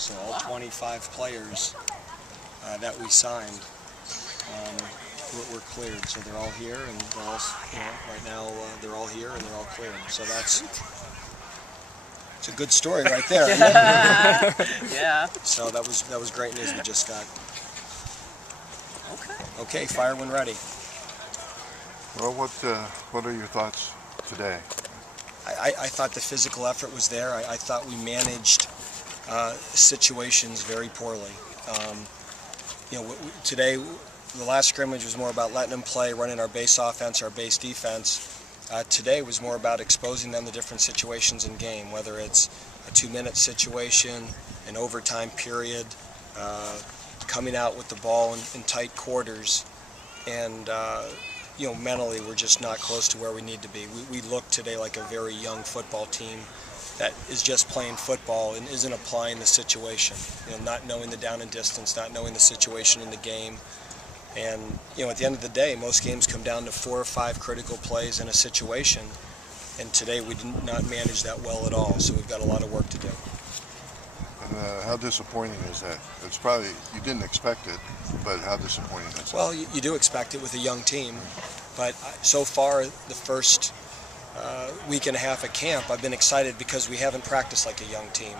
So all 25 players that we signed were cleared. So they're all here, and they're all, right now they're all here and they're all cleared. So it's a good story right there. Yeah. So that was great news we just got. Okay. Okay, fire when ready. Well, what are your thoughts today? I thought the physical effort was there. I thought we managed situations very poorly. Today, the last scrimmage was more about letting them play, running our base offense, our base defense. Today was more about exposing them to different situations in game, whether it's a 2-minute situation, an overtime period, coming out with the ball in tight quarters, and mentally we're just not close to where we need to be. We look today like a very young football team that is just playing football and isn't applying the situation. Not knowing the down and distance, not knowing the situation in the game. And at the end of the day, most games come down to 4 or 5 critical plays in a situation, and today we did not manage that well at all. So we've got a lot of work to do. And how disappointing is that? It's probably, you didn't expect it, but how disappointing is it? Well, you do expect it with a young team, but so far the first week and a half at camp, I've been excited because we haven't practiced like a young team.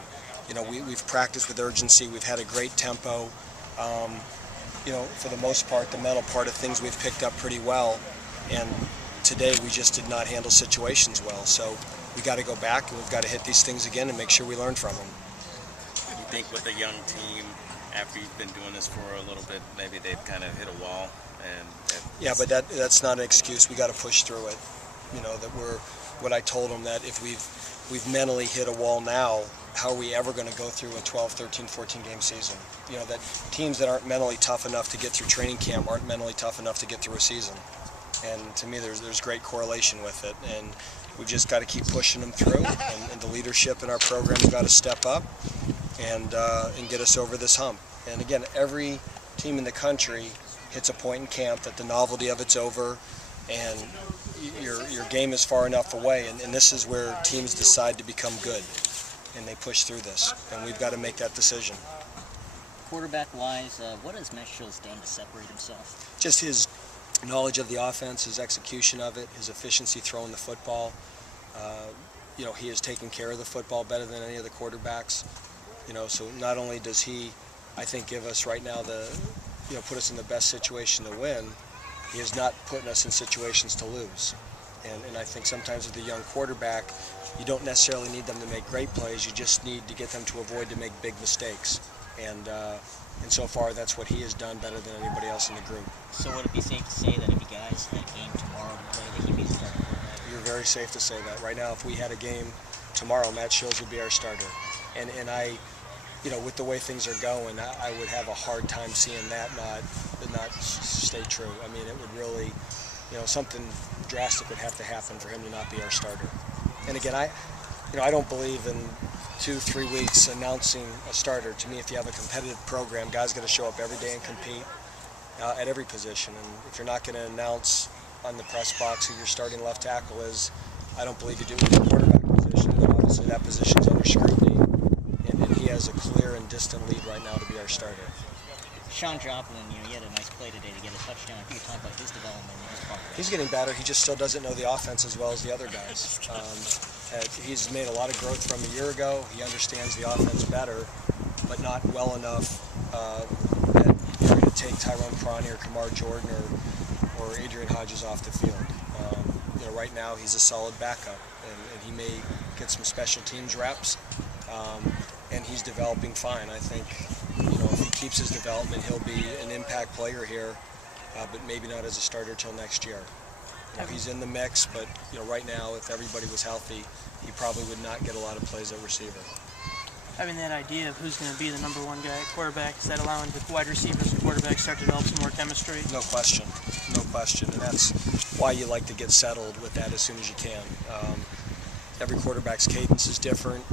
We've practiced with urgency. We've had a great tempo. For the most part, the mental part of things we've picked up pretty well, and today we just did not handle situations well. So we got to go back and we've got to hit these things again and make sure we learn from them. Do you think with a young team, after you've been doing this for a little bit, maybe they've kind of hit a wall? Yeah, but that's not an excuse. We got to push through it. What I told them, that if we've mentally hit a wall now, how are we ever going to go through a 12, 13, 14 game season? That teams that aren't mentally tough enough to get through training camp aren't mentally tough enough to get through a season. And to me, there's great correlation with it. And we've just got to keep pushing them through, and the leadership in our program's got to step up and get us over this hump. And again, every team in the country hits a point in camp that the novelty of it's over, and your game is far enough away, and this is where teams decide to become good, and they push through this, and we've got to make that decision. Quarterback-wise, what has Matt Shields done to separate himself? Just his knowledge of the offense, his execution of it, his efficiency throwing the football. He has taken care of the football better than any of the quarterbacks. So not only does he, I think, give us right now put us in the best situation to win, he is not putting us in situations to lose. And I think sometimes with a young quarterback, you don't necessarily need them to make great plays, you just need to get them to avoid to make big mistakes. And so far, that's what he has done better than anybody else in the group. So would it be safe to say that if you guys had a game tomorrow to play, that he'd be the starting quarterback? You're very safe to say that. Right now, if we had a game tomorrow, Matt Shields would be our starter. And I, with the way things are going, I would have a hard time seeing that not stay true. I mean, it would really, something drastic would have to happen for him to not be our starter. And again, I don't believe in 2-3 weeks announcing a starter. To me, if you have a competitive program, guys got to show up every day and compete at every position. And if you're not going to announce on the press box who your starting left tackle is, I don't believe you do with the quarterback position. And obviously, that position's under scrutiny, and he has a clear and distant lead right now to be our starter. Sean Joplin, he had a nice play today to get a touchdown. If you could talk about his development and his progress. He's getting better. He just still doesn't know the offense as well as the other guys. He's made a lot of growth from a year ago. He understands the offense better, but not well enough that you're going to take Tyrone Croney or Kamar Jordan or Adrian Hodges off the field. Right now he's a solid backup, and he may get some special teams reps, and he's developing fine. I think if he keeps his development, he'll be an impact player here, but maybe not as a starter till next year. He's in the mix, but right now, if everybody was healthy, he probably would not get a lot of plays at receiver. Having that idea of who's going to be the number one guy at quarterback, is that allowing the wide receivers and quarterbacks start to develop some more chemistry? No question, and that's why you like to get settled with that as soon as you can. Every quarterback's cadence is different.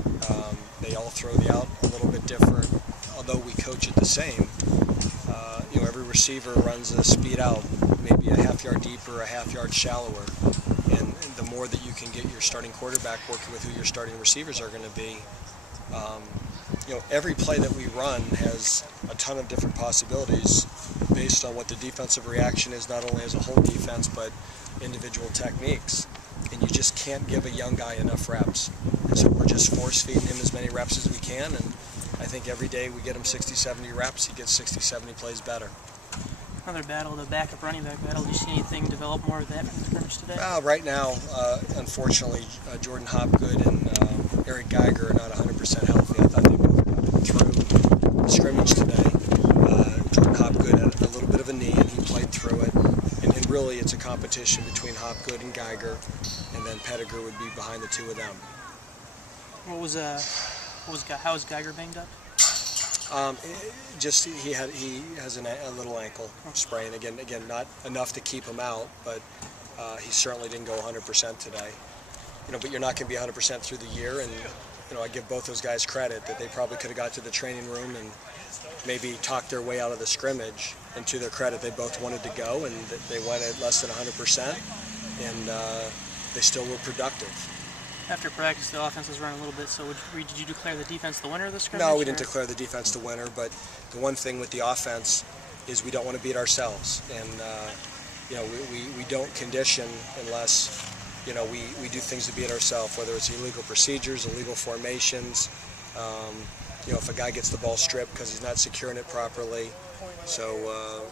They all throw the out a little bit different, although we coach it the same. Every receiver runs a speed out, maybe a half-yard deeper, a half-yard shallower. And the more that you can get your starting quarterback working with who your starting receivers are going to be, every play that we run has a ton of different possibilities based on what the defensive reaction is, not only as a whole defense, but individual techniques. And you just can't give a young guy enough reps. And so we're just force-feeding him as many reps as we can, and I think every day we get him 60, 70 reps, he gets 60, 70 plays better. Another battle, the backup running back battle. Do you see anything develop more of that from the scrimmage today? Right now, unfortunately, Jordan Hopgood and Eric Geiger are not 100% healthy. I thought they both got through the scrimmage today. Jordan Hopgood had a little bit of a knee, and he played through it. And really, it's a competition between Hopgood and Geiger, and then Pettigrew would be behind the two of them. How was Geiger banged up? He has a little ankle sprain. Again, not enough to keep him out, but he certainly didn't go 100% today. But you're not going to be 100% through the year, and I give both those guys credit that they probably could have got to the training room and maybe talked their way out of the scrimmage. And to their credit, they both wanted to go, and they went at less than 100%, and they still were productive. After practice, the offense was running a little bit, so did you declare the defense the winner of the scrimmage? No, we didn't declare the defense the winner, but the one thing with the offense is we don't want to beat ourselves. And, we don't condition unless, we do things to beat ourselves, whether it's illegal procedures, illegal formations, if a guy gets the ball stripped because he's not securing it properly. So,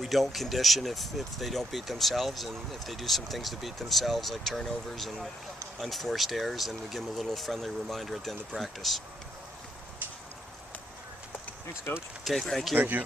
we don't condition if they don't beat themselves, and if they do some things to beat themselves, like turnovers and unforced errors, then we give them a little friendly reminder at the end of practice. Thanks, Coach. Okay, thank you. Thank you.